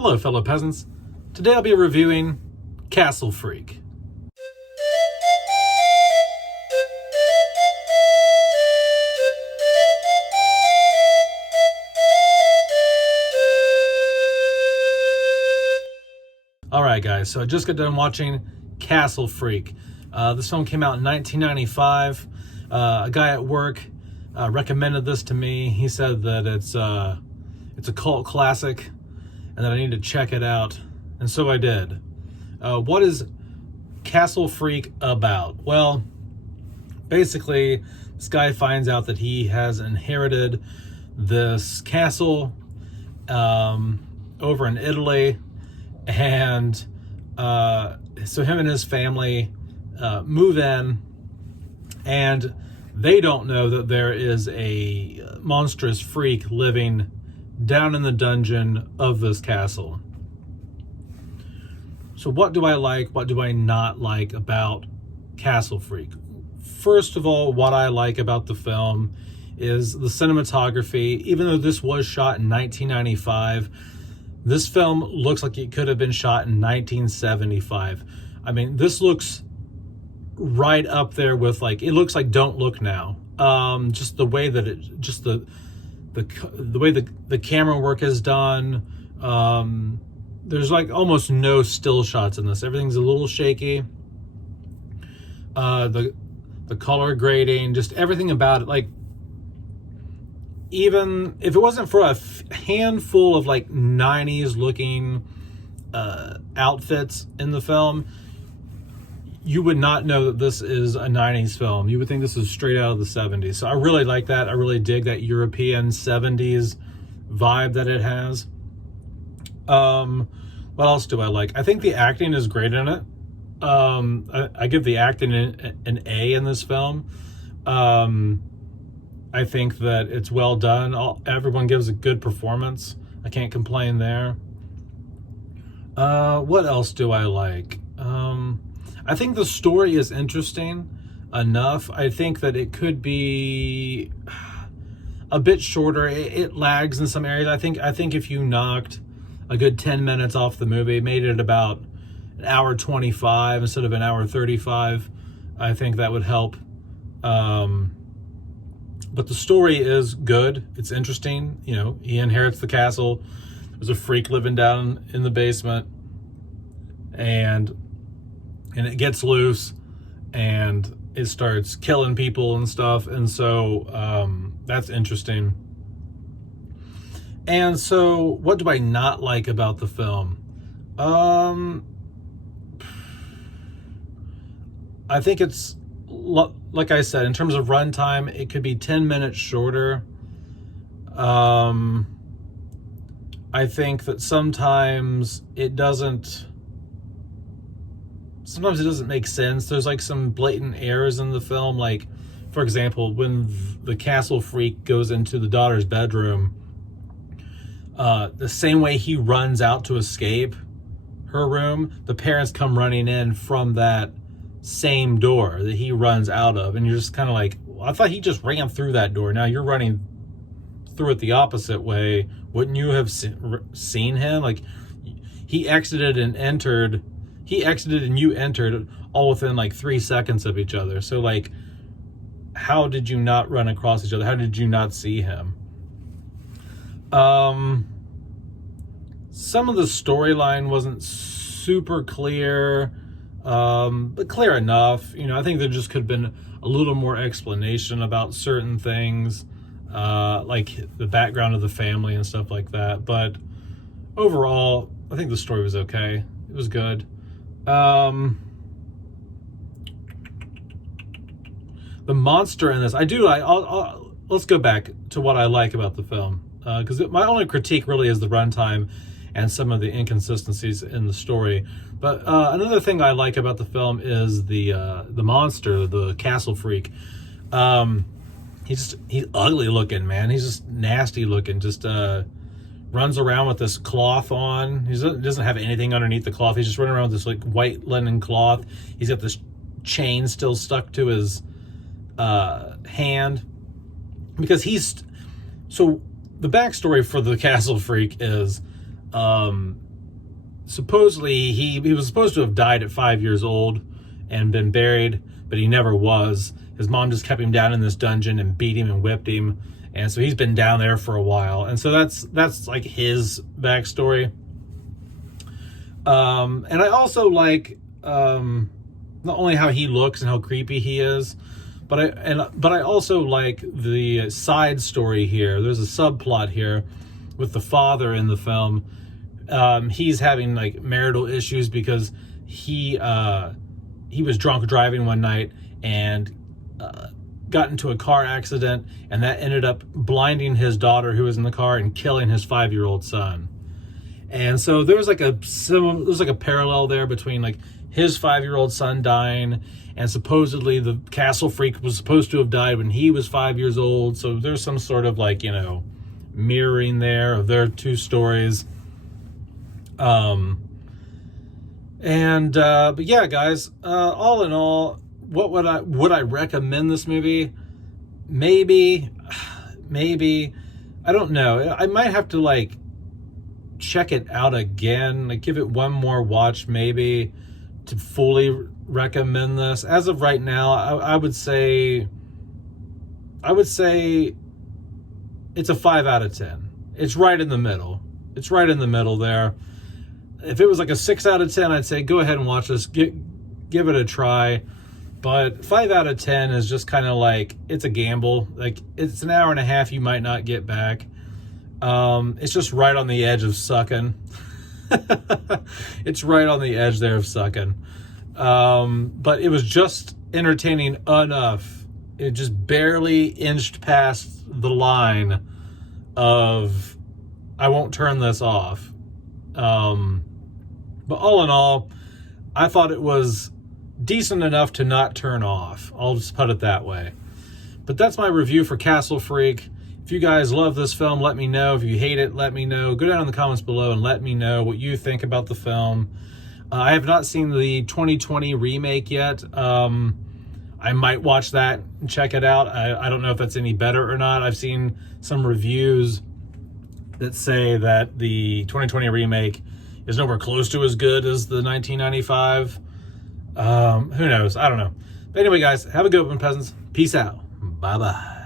Hello, fellow peasants. Today I'll be reviewing Castle Freak. Alright guys, so I just got done watching Castle Freak. This film came out in 1995. A guy at work recommended this to me. He said that it's a cult classic and that I need to check it out, and so I did. What is Castle Freak about? Well, basically, this guy finds out that he has inherited this castle over in Italy, and so him and his family move in, and they don't know that there is a monstrous freak living down in the dungeon of this castle. So what do I like, what do I not like about Castle Freak? First of all, what I like about the film is the cinematography. Even though this was shot in 1995, this film looks like it could have been shot in 1975. I mean, this looks right up there with, like, it looks like Don't Look Now. Just the way that it, just the way the camera work is done. There's like almost no still shots in this. Everything's a little shaky. The color grading, just everything about it. Like, even if it wasn't for a handful of like 90s looking outfits in the film, you would not know that this is a 90s film. You would think this is straight out of the 70s. So I really like that. I really dig that European 70s vibe that it has. What else do I like? I think the acting is great in it. I give the acting an A in this film. I think that it's well done. Everyone gives a good performance. I can't complain there. What else do I like? I think the story is interesting enough. I think that it could be a bit shorter. It lags in some areas. I think if you knocked a good 10 minutes off the movie, made it about an hour 25 instead of an hour 35, I think that would help. But the story is good. It's interesting. You know, he inherits the castle. There's a freak living down in the basement, and it gets loose and it starts killing people and stuff. And so that's interesting. And so what do I not like about the film? I think it's, like I said, in terms of runtime, it could be 10 minutes shorter. I think that sometimes it doesn't make sense. There's like some blatant errors in the film. Like, for example, when the castle freak goes into the daughter's bedroom, the same way he runs out to escape her room, the parents come running in from that same door that he runs out of. And you're just kind of like, well, I thought he just ran through that door. Now you're running through it the opposite way. Wouldn't you have seen him? Like, he exited and you entered all within like 3 seconds of each other. So like, how did you not run across each other? How did you not see him? Some of the storyline wasn't super clear, but clear enough. You know, I think there just could have been a little more explanation about certain things, like the background of the family and stuff like that. But overall, I think the story was okay. It was good. The monster in this, let's go back to what I like about the film, because my only critique really is the runtime and some of the inconsistencies in the story. But another thing I like about the film is the monster, the castle freak. He's ugly looking, man. He's just nasty looking. Just runs around with this cloth on. He doesn't have anything underneath the cloth. He's just running around with this like white linen cloth. He's got this chain still stuck to his hand, because so the backstory for the castle freak is supposedly he was supposed to have died at 5 years old and been buried, but he never was. His mom just kept him down in this dungeon and beat him and whipped him. And so he's been down there for a while. And so that's like his backstory. And I also like not only how he looks and how creepy he is, but I also like the side story here. There's a subplot here with the father in the film. He's having like marital issues because he was drunk driving one night and got into a car accident, and that ended up blinding his daughter who was in the car and killing his 5-year-old son. And so there's like a parallel there between like his 5-year-old son dying, and supposedly the castle freak was supposed to have died when he was 5 years old. So there's some sort of like, you know, mirroring there of their two stories. But yeah, guys, all in all, what would I recommend this movie? Maybe, I don't know. I might have to like check it out again, like give it one more watch maybe to fully recommend this. As of right now, I would say it's a 5 out of 10. It's right in the middle. It's right in the middle there. If it was like a 6 out of 10, I'd say go ahead and watch this. Give it a try. But 5 out of 10 is just kind of like, it's a gamble. Like, it's an hour and a half you might not get back. It's just right on the edge of sucking. It's right on the edge there of sucking. But it was just entertaining enough. It just barely inched past the line of, I won't turn this off. But all in all, I thought it was decent enough to not turn off. I'll just put it that way. But that's my review for Castle Freak. If you guys love this film, let me know. If you hate it, let me know. Go down in the comments below and let me know what you think about the film. I have not seen the 2020 remake yet. I might watch that and check it out. I don't know if that's any better or not. I've seen some reviews that say that the 2020 remake is nowhere close to as good as the 1995. Who knows? I don't know. But anyway, guys, have a good one, peasants. Peace out. Bye-bye.